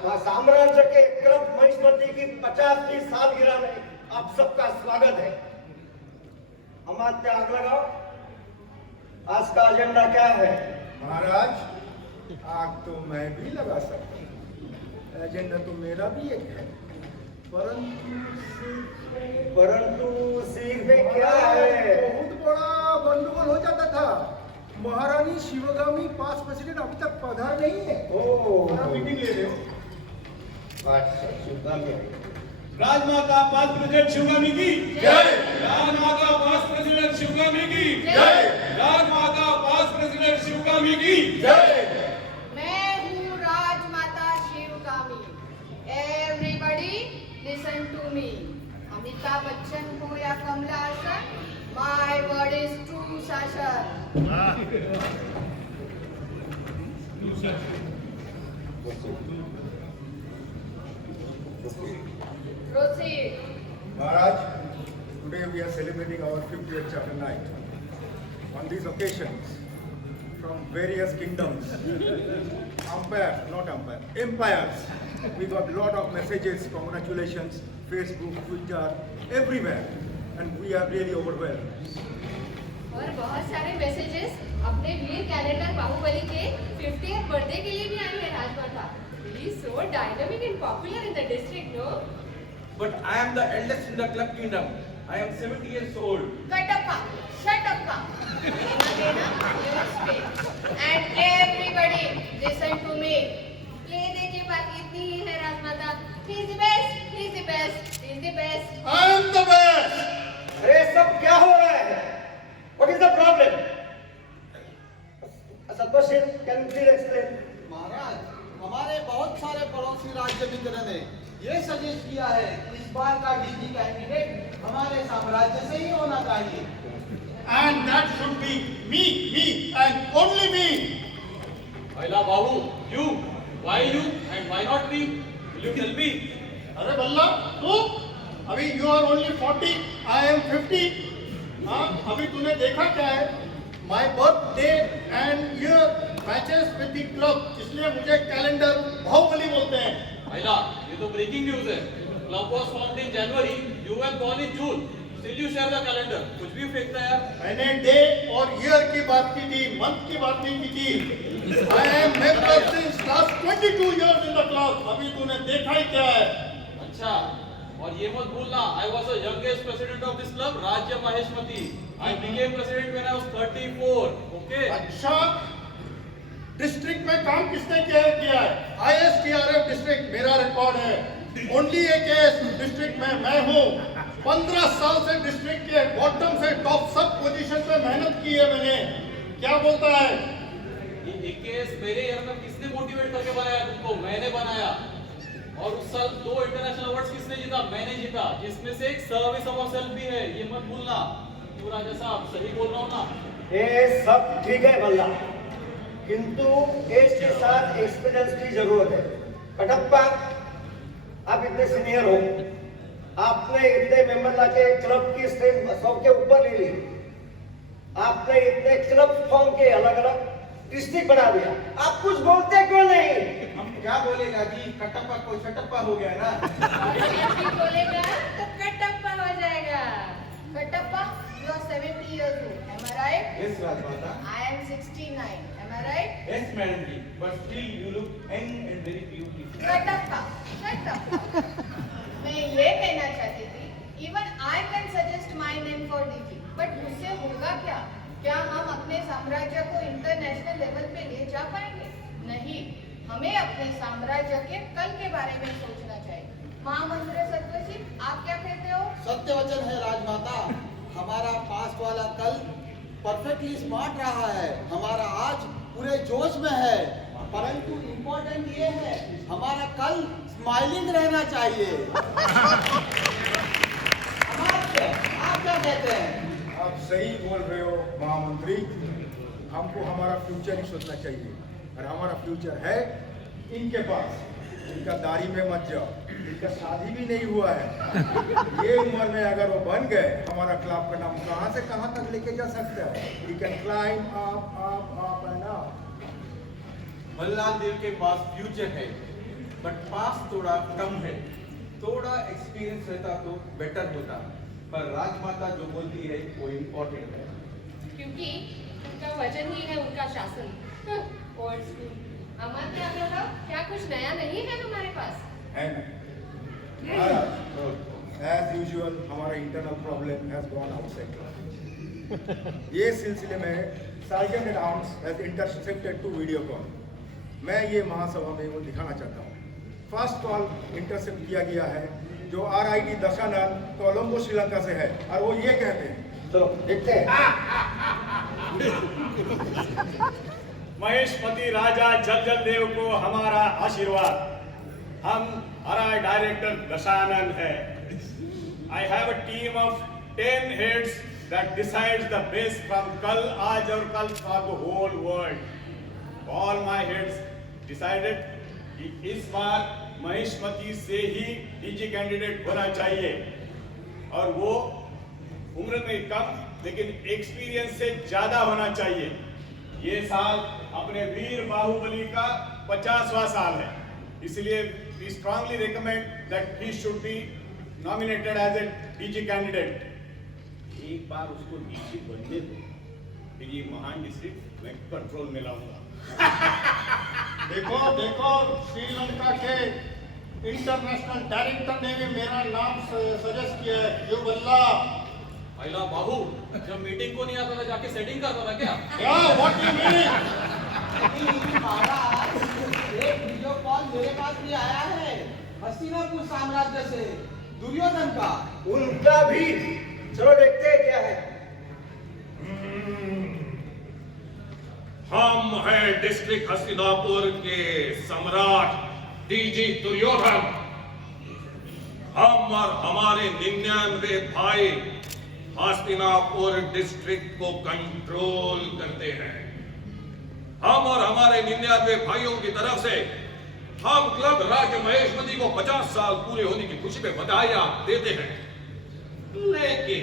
साम्राज्य के क्लब महिष्मती की 50वीं सालगिरह में आप सबका स्वागत है। अमात्य आग लगाओ। आज का एजेंडा क्या है? महाराज, आग तो मैं भी लगा सकता हूँ, एजेंडा तो मेरा भी एक है, परंतु सीख में क्या है? बहुत बड़ा गंडगोल हो जाता था। महारानी शिवगामी पास प्रेसिडेंट अभी तक पधार नहीं है। मीटिंग ले रहे हो? राजमाता पास प्रेसिडेंट शिवगामी की जय। राजमाता पास प्रेसिडेंट शिवगामी की जय। राजमाता पास प्रेसिडेंट शिवगामी की जय। मैं हूँ Rajmata Shivagami. Everybody listen to me. Amitabh Bachchan हो या Kamala Haasan, my word is true शासन। Proceed. Maharaj, today we are celebrating our 50th chapter night. On these occasions, from various kingdoms, empires, we got lot of messages, congratulations, Facebook, Twitter, everywhere, and we are really overwhelmed. और बहुत सारे messages अपने वीर calendar Baahubali के 50th birthday के लिए भी आए हैं राजमाता। He is so dynamic and popular in the district, no? But I am the eldest in the club kingdom. I am 70 years old. Shut up. And everybody listen to me. ये देखिए बाकी इतनी ही है राजमाता। He is the best. He is the best. He is the best. I am the best! अरे सब क्या हो रहा है? What is the problem? Satpal, can you please explain? महाराज, हमारे बहुत सारे पड़ोसी राज्य मित्र ने ये सजेस्ट किया है कि इस बार का डीजी कैंडिडेट हमारे साम्राज्य से ही होना चाहिए। And that should be me and only me. Aila Babu, you, why you and why not me? Will you tell me? अरे बल्ला, तू अभी you are only 40, I am 50. हाँ, अभी तूने देखा क्या है? My birthday and year matches with the club, इसलिए मुझे कैलेंडर बाहुबली बोलते हैं। Aila, ये तो breaking news है. Club was formed in January, you were born in June. Still you share the calendar. कुछ भी फेंकता है यार. मैंने डे और ईयर की बात की थी, मंथ की बात नहीं की थी। I am member since last 22 years in the club. अभी तूने देखा ही क्या है? अच्छा, और ये मत भूलना, I was the youngest president of this club, Rajya Maheshmati. I became president when I was 34. Okay? अच्छा, डिस्ट्रिक्ट में काम किसने किया है? ISTRF डिस्ट्रिक्ट मेरा रिकॉर्ड है। ओनली एक केस डिस्ट्रिक्ट में मैं हूँ। 15 साल से डिस्ट्रिक्ट के बॉटम से टॉप सब पोजीशन पे मेहनत की है मैंने। क्या बोलता है? ये केस मेरे ईयर में किसने मोटिवेट करके बनाया तुमको? मैंने बनाया। और उस साल 2 इंटरनेशनल अवार्ड्स किसने जीता? मैंने जीता, जिसमें से एक सर्विस अवार्ड सेल्फ भी है। ये मत भूलना। क्यों राजा साहब, सही बोल रहा हूँ ना? ये सब ठीक है बल्ला, किंतु एज के साथ एक्सपीरियंस की जरूरत है। कटप्पा, आप इतने सीनियर हो, आपने इतने मेंबर लाके क्लब की स्ट्रेंथ 100 के ऊपर ले ली। आपने इतने क्लब फॉर्म के अलग-अलग डिस्ट्रिक्ट बना दिया। आप कुछ बोलते क्यों नहीं? हम क्या बोलेगा जी, कटप्पा को छटप्पा हो गया ना। और बोलेगा तो कटप्पा हो जाएगा। Kattappa, you are 70 years old. Am I right? Yes, Rajmata. I am 69. Am I right? Yes, madam ji. But still you look young and very beautiful. Kattappa, shut up. मैं ये कहना चाहती थी, even I can suggest my name for DG, but उससे होगा क्या? क्या हम अपने साम्राज्य को इंटरनेशनल लेवल पे ले जा पाएंगे? नहीं, हमें अपने साम्राज्य के कल के बारे में सोचना चाहिए। महामंत्री सत्वशी, आप क्या कहते हो? सत्य वचन है राजमाता। हमारा पास्ट वाला कल परफेक्टली स्मार्ट रहा है, हमारा आज पूरे जोश में है, परंतु इम्पोर्टेंट ये है हमारा कल स्माइलिंग रहना चाहिए। आप क्या कहते हैं? आप सही बोल रहे हो महामंत्री। हमको हमारा फ्यूचर ही सोचना चाहिए, और हमारा फ्यूचर है इनके पास। इनका दाढ़ी में मत जाओ, इनका शादी भी नहीं हुआ है। ये उम्र में अगर वो बन गए, हमारा क्लब का नाम कहाँ से कहाँ तक लेके जा सकता है। We can climb up and up. मल्लाल देव के पास फ्यूचर है, बट पास थोड़ा कम है, थोड़ा एक्सपीरियंस रहता तो बेटर होता, पर राजमाता जो बोलती है वो इम्पोर्टेंट है। क्योंकि उनका वजन ही है उनका शासन। Old school. अमन क्या कर रहा? क्या कुछ नया नहीं है हमारे पास? है ना? एज यूजुअल हमारा internal problem has gone outside. ये सिलसिले में sergeant at arms has intercepted two video call. मैं ये महासभा में वो दिखाना चाहता हूँ। फर्स्ट कॉल इंटरसेप्ट किया गया है जो RID दशानन कोलंबो श्रीलंका से है, और वो ये कहते हैं, चलो देखते हैं। महेशमती राजा जलजल देव को हमारा आशीर्वाद। हम हमारा डायरेक्टर दशानन है। I have a team of 10 heads that decides the best from कल, आज और कल for the whole world. All my heads decided कि इस बार महेशमती से ही DG कैंडिडेट होना चाहिए, और वो उम्र में कम लेकिन एक्सपीरियंस से ज्यादा होना चाहिए। ये साल अपने वीर बाहुबली का 50वां साल है, इसलिए we strongly recommend that he should be nominated as a DG candidate. एक बार उसको DG बनने दो, फिर ये महान डिस्ट्रिक्ट मैं कंट्रोल में लाऊंगा। देखो देखो, श्रीलंका के इंटरनेशनल डायरेक्टर ने भी मेरा नाम सजेस्ट किया है, यू बल्ला। पहला बाबू जब मीटिंग को नहीं आता था जाके सेटिंग करता था क्या? क्या व्हाट यू मीन? महाराज, एक वीडियो कॉल मेरे पास भी आया है हस्तिनापुर साम्राज्य से, दुर्योधन का। उनका भी। चलो देखते हैं क्या है। हम हैं डिस्ट्रिक्ट हस्तिनापुर के सम्राट DG दुर्योधन। हम और हमारे 99 भाई हस्तिनापुर डिस्ट्रिक्ट को कंट्रोल करते हैं। हम और हमारे 99 भाइयों की तरफ से हम क्लब राज्य महेशमती को 50 साल पूरे होने की खुशी में बधाइयां देते हैं। लेकिन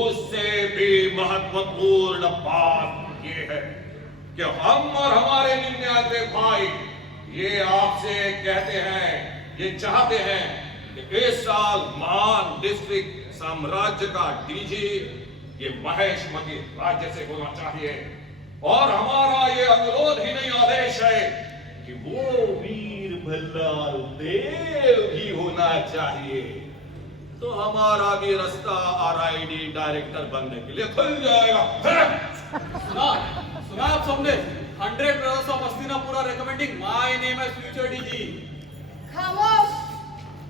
उससे भी महत्वपूर्ण बात यह है कि हम और हमारे 99 भाई ये आपसे कहते हैं, ये चाहते हैं कि इस साल महान डिस्ट्रिक्ट साम्राज्य का DG ये महेशमती राज्य से होना चाहिए, और हमारा ये अनुरोध ही नहीं आदेश है कि वो वीर भल्लाल देव ही होना चाहिए, तो हमारा भी रास्ता RID डायरेक्टर बनने के लिए खुल जाएगा। सुना आप सबने? 100 brothers of Hastinapur are recommending my name as future DG. खामोश।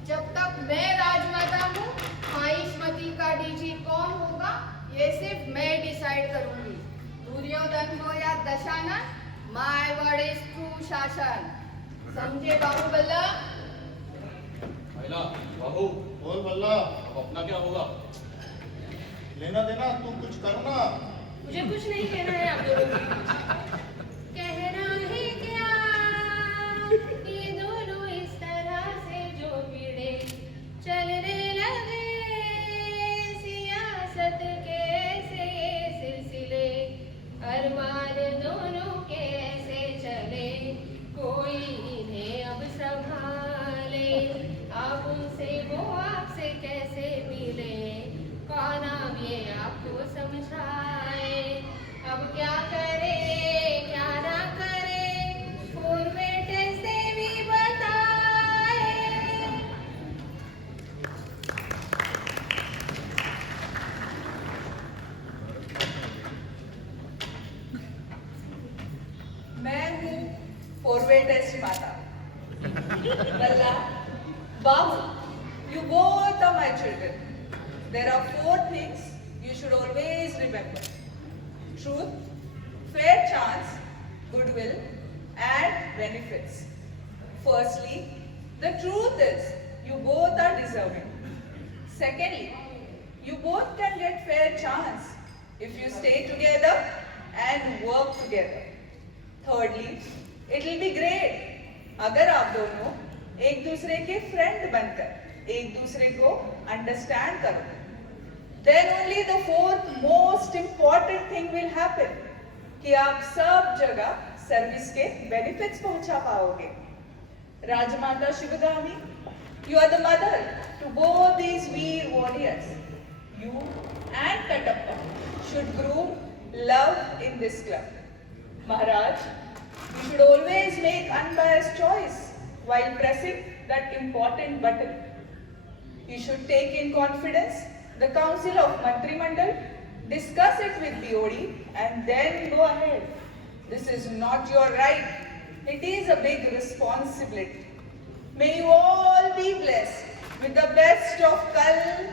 जब तक मैं राजमाता हूँ, महेशमती का DG कौन होगा ये सिर्फ मैं डिसाइड करूंगी। दुर्योधन हो या Dashanan, my word is true शासन। समझे बाहुबला? पहला बाबू बोल बल्ला, अब अपना क्या होगा? लेना देना तू कुछ करना। मुझे कुछ नहीं कहना है आप दोनों को। कहना है क्या ये दोनों इस तरह से जो भिड़े चलने लगे, सियासत के ऐसे सिलसिले, अरमान दोनों के ऐसे चले, कोई इन्हें अब संभाले, आप उनसे वो आपसे कैसे मिले, कौन अब ये आपको समझाए, अब क्या करे क्या ना करे, फॉर्मेट से भी बताए। मैं हूँ फॉरवर्डेस्ट माता बल्ला, बाबू, you both are my children. There are 4 things you should always remember: truth, fair chance, goodwill, and benefits. Firstly, the truth is you both are deserving. Secondly, you both can get fair chance if you stay together and work together. Thirdly, it will be great अगर आप दोनों एक दूसरे के friend बनकर एक दूसरे को अंडरस्टैंड करो। Then only the 4th most important thing will happen कि आप सब जगह सर्विस के बेनिफिट्स पहुंचा पाओगे। Rajmata Shivagami, you are the mother to both these Veer warriors. You and Katappa should groom love in this club. Maharaj, you should always make unbiased choice while pressing that important button. You should take in confidence the council of Mantri Mandal, discuss it with BOD and then go ahead. This is not your right. It is a big responsibility. May you all be blessed with the best of Kal,